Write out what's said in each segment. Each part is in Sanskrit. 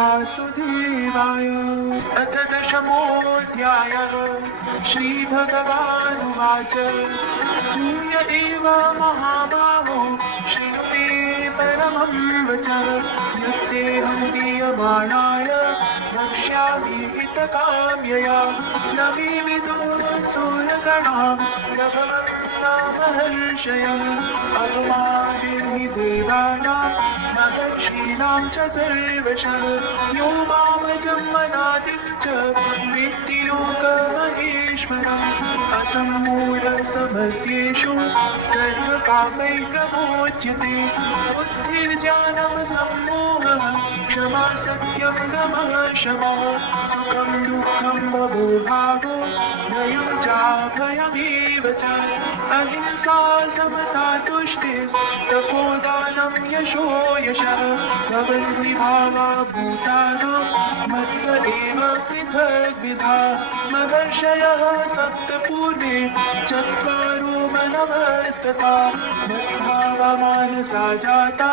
वासुदेवाय। अथ दशमोऽध्यायः। श्रीभगवानुवाच भूय एव महाबाहो शृणु मे परमं वचः। यद्देहं प्रीयमाणाय वक्ष्यामि हितकाम्यया। न मे विदुः सूरगणां प्रभवन्नामहर्षयः। अहमादिर्हि देवानां महर्षीणां च सर्वशः। यो मामजं मनादिं च वेत्ति लोकमहेश्वरम्। असम्मूढसमर्थ्येषु सर्वकामैः प्रमोच्यते। बुद्धिर्ज्ञानं सम्मोहः क्षमा सत्यं दमः शमः। सुखं दुःखं बभूभावो भयं चाभयमेव च। अहिंसा समता तुष्टिस्तपोदानं यशो यशः। भवन्ति भावा भूतानां मत्त एव पृथग्विधा। महर्षयः सप्त पूर्वे चत्वारो मनवस्तथा। मद्भावा मानसा जाता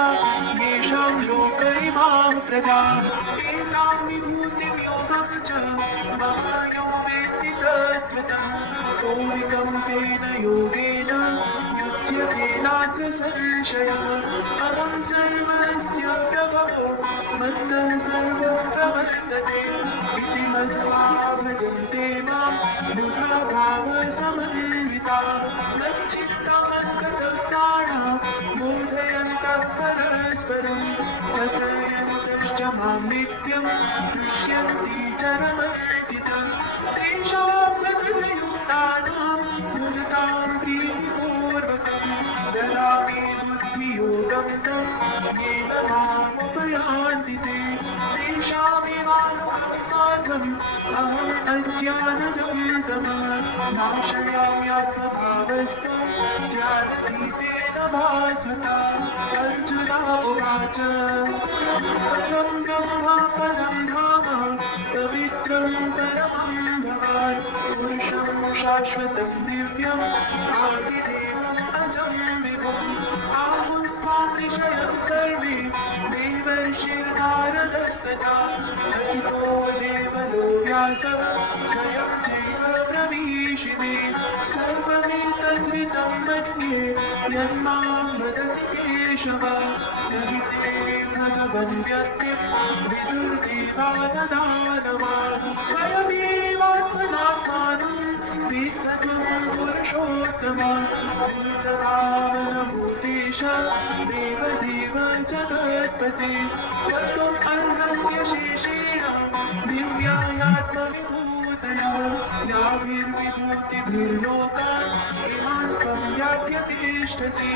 येषां लोक इमाः प्रजाः। एतां विभूतिं योगं च महायो वेत्ति तत्त्वतः। सोऽविकम्पेन योगेन युज्यते नात्र संशयः। अहं सर्वस्य प्रभवो मत्तः सर्वं प्रवर्तते। इति मत्वा भजन्ते मां बुधा भावसमन्विताः। मच्चित्ता मत्कृतज्ञानाः बोधयन्तः परस्परं। कथयन्तश्च मां नित्यं तुष्यन्ति च रमन्ति च। तेषां सकृतयुक्तानां भजतां प्रीतिपूर्वकं। ददामि बुद्धियोगं तं येन मामुपयान्ति ते। तेषामेवानुकम्पार्थम् अहम् अज्ञानजं तमः नाशयाम्यात्मभावस्तु ज्ञानदीपेन भास्वता। अर्जुना उवाच परं ब्रह्म परं धाम पवित्रं परमं भवान्। पुरुषं शाश्वतं दिव्यम् आदिदेवम् अजं विभुम्। आहुस्त्वां ऋषयः सर्वे देवर्षिर्नारदस्तथा। हसितो देवलो व्यासः स्वयं चैव ब्रवीषिणे। सर्वमेतद्वितं मन्ये यन्मां वदसि केशव। न हि ते भगवन् व्यक्तिं विदुर्देवानदानवाः। स्वयमेवात्मनात्मानं वेत्तं पुरुषोत्तम। भूतभावनभूतेश देवदेव जगत्पते। त्वम् अर्हस्य शेषेण दिव्यायात्मविभूतया। याभिर्विभूतिभिर्लोकान् इमास्त्वं व्याप्यतिष्ठसि।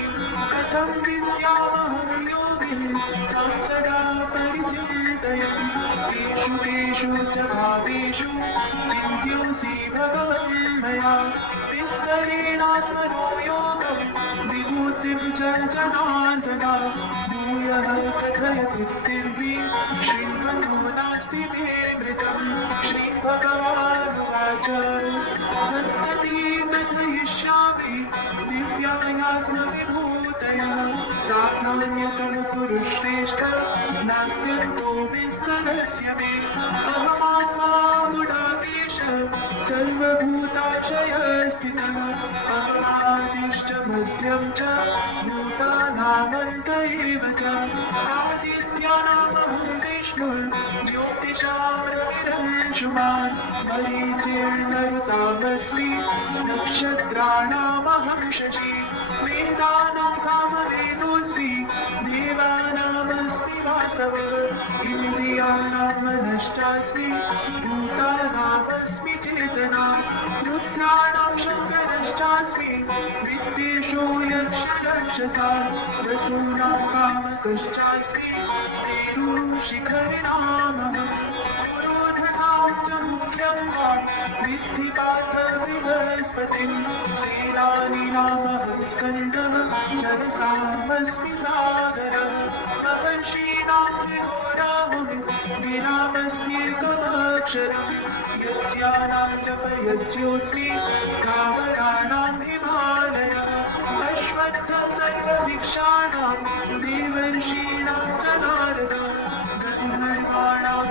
कथं विद्यामहं योगिन्स्त्वां सदा परिचिन्तयन्। केषु केषु च भावेषु चिन्त्योऽसि भगवन् मया। विस्तरेणात्मनो योगं विभूतिं च जनार्दना। भूयः कथय तृप्तिर्हि शृण्वतो नास्ति मे मृतम्। श्रीभगवानुवाच तत्तदीं कथयिष्यामि दिव्यायात्मविभूतया। प्राज्ञान्यतः पुरुषश्रेष्ठ नास्त्यन्तो विस्तरस्य मे। अहमात्मा गुडाकेश सर्वभूताशयस्थितः। अहमादिश्च मध्यं च भूतानामन्त एव च। आदित्यानामहं विष्णुर्ज्योतिषां रविरंशुमान्। मरीचिर्मरुतामस्मि नक्षत्राणामहं शशि। वेदानां सामवेदोऽस्मि देवानामस्मि वासवः। इन्द्रियाणां मनश्चास्मि भूतानामस्मि चेतना। रुद्राणां शङ्करश्चास्मि विद्येषो यक्षरक्षसां। वसूनां कामकश्चास्मि मेरुशिखरिणामहम्। पुरोधसां च मुख्यं मां विद्धि पार्थ बृहस्पतिं। सेनानीनामहं स्कन्दः सरसामस्मि सागरः। महर्षीणां विघोराहं गिरामस्म्येकमक्षरम्। यज्ञानां जपयज्ञोऽस्मि स्थावराणां हिमालयः। अश्वत्थः सर्वभिक्षाणां देवर्षीणां च नारदः। गन्धर्वाणां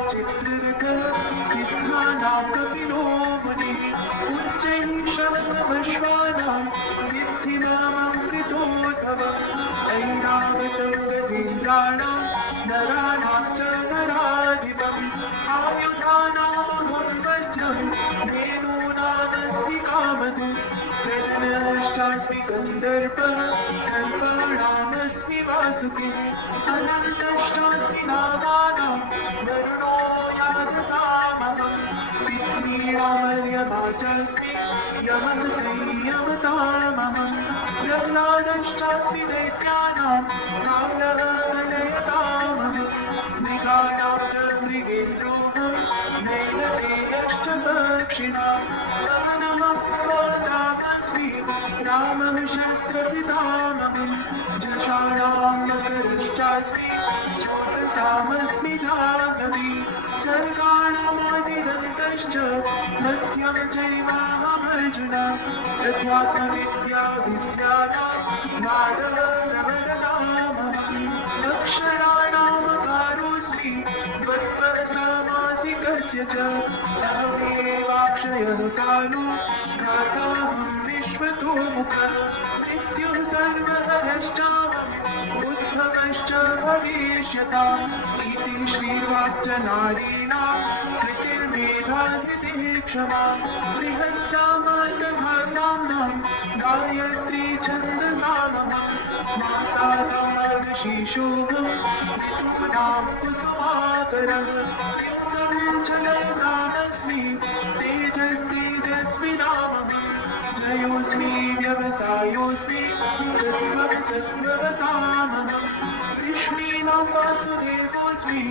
कपिलो मुनिः उच्चैः श्रवसमश्वानां विद्धि माममृतोद्भवम् ऐरावतं गजेन्द्राणां नराणां च नराधिपम् आयुधानामहं वज्रं धेनूनामस्मि कामधुक् प्रजनश्चास्मि गन्धर्वः सर्पाणामस्मि वासुकिः अनन्तश्चास्मि नागानां वरुणो यादसामहम् पितॄणामर्यमा चास्मि यमः संयमतामहम् प्रह्लादश्चास्मि दैत्यानां कालः कलयतामहम् मृगाणां च मृगेन्द्रोऽहं नैलतेयश्च पक्षिणां नमः रामः शास्त्रपितामहं जषाणां मकरश्चास्मि स्रोतसामस्मि जाह्नवी सर्गाणामादिरन्तश्च मध्यं चैवाहमर्जुन तथात्मविद्या विद्यानां नादप्रवदनामहम् अक्षराणामकारोऽस्मि त्वत्परसामासिकस्य च अहमेवाक्षयः कालो भ्राताहं विश्वतोमुखः मृत्युः सर्वहरश्चाहम् उद्भवश्च भविष्यताम् इति श्रीवाक्यनारीणां स्मृतिर्मेधा धृतिः क्षमा बृहत्सामान्यभासाम्नां गायत्री छन्दसामहम् मासादं मार्गशीर्षोऽहं ऋतूनां कुसुमाकरः च ललितामस्मि तेजस्तेजस्विनामहम् जयोऽस्मि व्यवसायोऽस्मि सत्त्वं सत्त्ववतामहम् लक्ष्मीनां वासुदेवोऽस्मि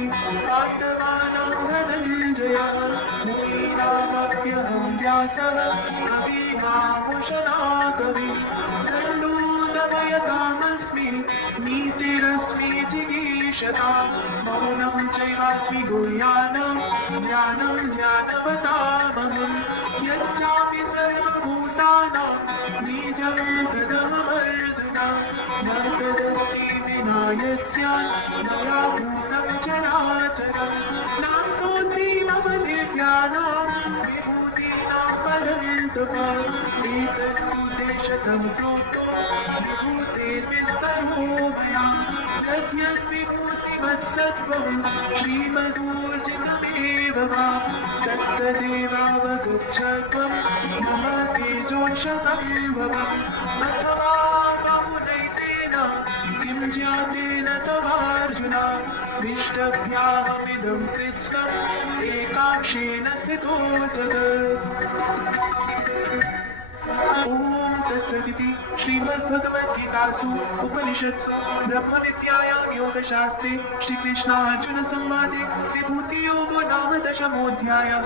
पाण्डवानां धनञ्जयः मुनीनामप्यहं व्यासः कवीनामुशना कविः दण्डोदमयतामस्मि नीतिरस्मि जिगीषताम् मौनं चैवास्मि गुह्यानां ज्ञानं ज्ञानवतामहम् यच्चापि सर्वभूतानां बीजं तदहमर्जुन न तदस्ति विना यत्स्यात् मया भूतं चराचरं नान्तोऽस्ति मम दिव्यानां विभूतीनां परन्तप एतत्तु देशतं प्रोक्तो विभूतेर्विस्तरो मया यद्यद्विभूतिमत्सत्त्वं श्रीमदूर्जितमेव वा तत्तदेवावगच्छ मम तेजोंशसम्भवम् अथवा बहुनैतेन किं ज्ञातेन तवार्जुन विष्टभ्याहमिदं कृत्स्नम् एकाक्षेण स्थितो जगत्। ॐ तत्सदिति श्रीमद्भगवद्गीतासु उपनिषत्सु ब्रह्मविद्यायां योगशास्त्रे श्रीकृष्णार्जुनसंवादे विभूतियोगो नाम 10मोऽध्यायः।